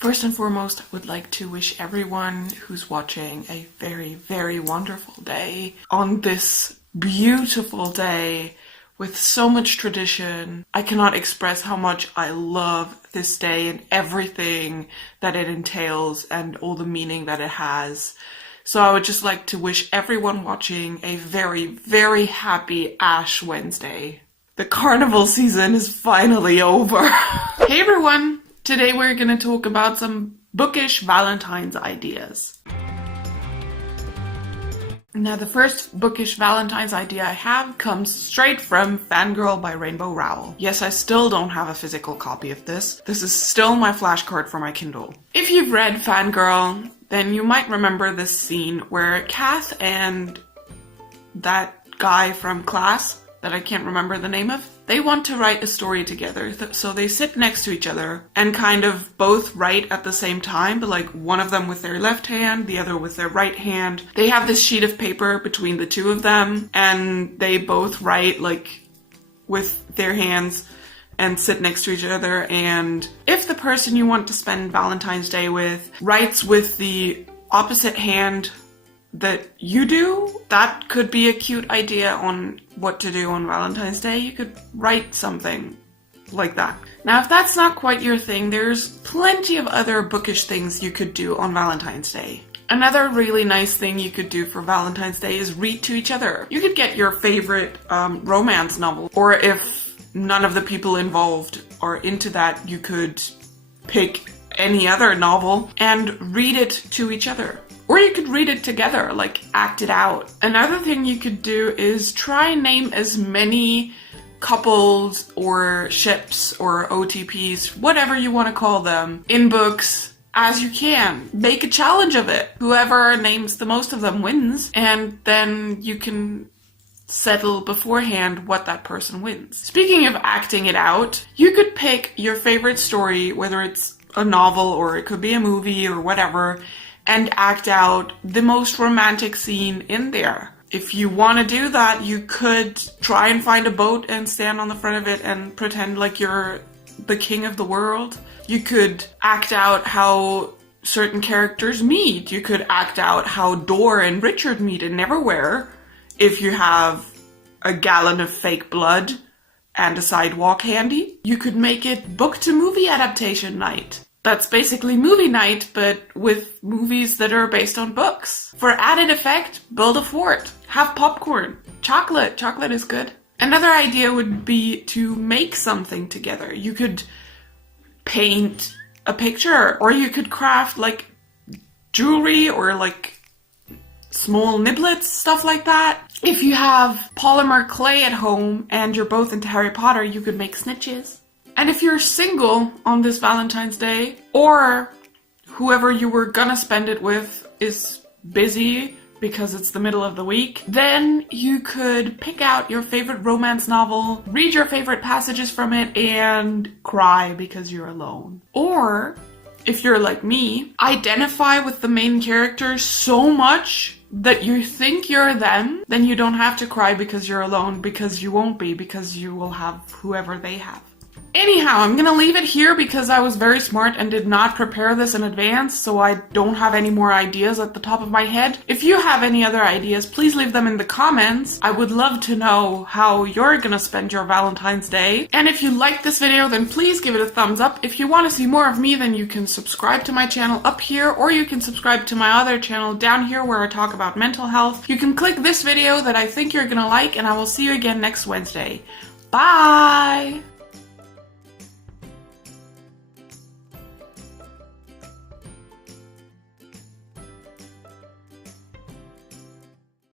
First and foremost, I would like to wish everyone who's watching a very, very wonderful day on this beautiful day with so much tradition. I cannot express how much I love this day and everything that it entails and all the meaning that it has. So I would just like to wish everyone watching a very, very happy Ash Wednesday. The carnival season is finally over. Hey everyone! Today we're going to talk about some bookish Valentine's ideas. Now the first bookish Valentine's idea I have comes straight from Fangirl by Rainbow Rowell. Yes, I still don't have a physical copy of this. This is still my flashcard for my Kindle. If you've read Fangirl, then you might remember this scene where Kath and that guy from class that I can't remember the name of, they want to write a story together. So they sit next to each other and kind of both write at the same time, but like one of them with their left hand, the other with their right hand. They have this sheet of paper between the two of them and they both write like with their hands and sit next to each other. And if the person you want to spend Valentine's Day with writes with the opposite hand that you do, that could be a cute idea on what to do on Valentine's Day. You could write something like that. Now, if that's not quite your thing, there's plenty of other bookish things you could do on Valentine's Day. Another really nice thing you could do for Valentine's Day is read to each other. You could get your favorite romance novel, or if none of the people involved are into that, you could pick any other novel and read it to each other. Or you could read it together, like act it out. Another thing you could do is try and name as many couples or ships or OTPs, whatever you want to call them, in books as you can. Make a challenge of it. Whoever names the most of them wins, and then you can settle beforehand what that person wins. Speaking of acting it out, you could pick your favorite story, whether it's a novel or it could be a movie or whatever, and act out the most romantic scene in there. If you want to do that, you could try and find a boat and stand on the front of it and pretend like you're the king of the world. You could act out how certain characters meet. You could act out how Dor and Richard meet in Neverwhere if you have a gallon of fake blood and a sidewalk handy. You could make it book to movie adaptation night. That's basically movie night, but with movies that are based on books. For added effect, build a fort. Have popcorn. Chocolate. Chocolate is good. Another idea would be to make something together. You could paint a picture, or you could craft like jewelry or like small niblets, stuff like that. If you have polymer clay at home and you're both into Harry Potter, you could make snitches. And if you're single on this Valentine's Day, or whoever you were gonna spend it with is busy because it's the middle of the week, then you could pick out your favorite romance novel, read your favorite passages from it, and cry because you're alone. Or, if you're like me, identify with the main characters so much that you think you're them, then you don't have to cry because you're alone, because you won't be, because you will have whoever they have. Anyhow, I'm gonna leave it here because I was very smart and did not prepare this in advance, so I don't have any more ideas at the top of my head. If you have any other ideas, please leave them in the comments. I would love to know how you're gonna spend your Valentine's Day. And if you liked this video, then please give it a thumbs up. If you want to see more of me, then you can subscribe to my channel up here, or you can subscribe to my other channel down here where I talk about mental health. You can click this video that I think you're gonna like, and I will see you again next Wednesday. Bye!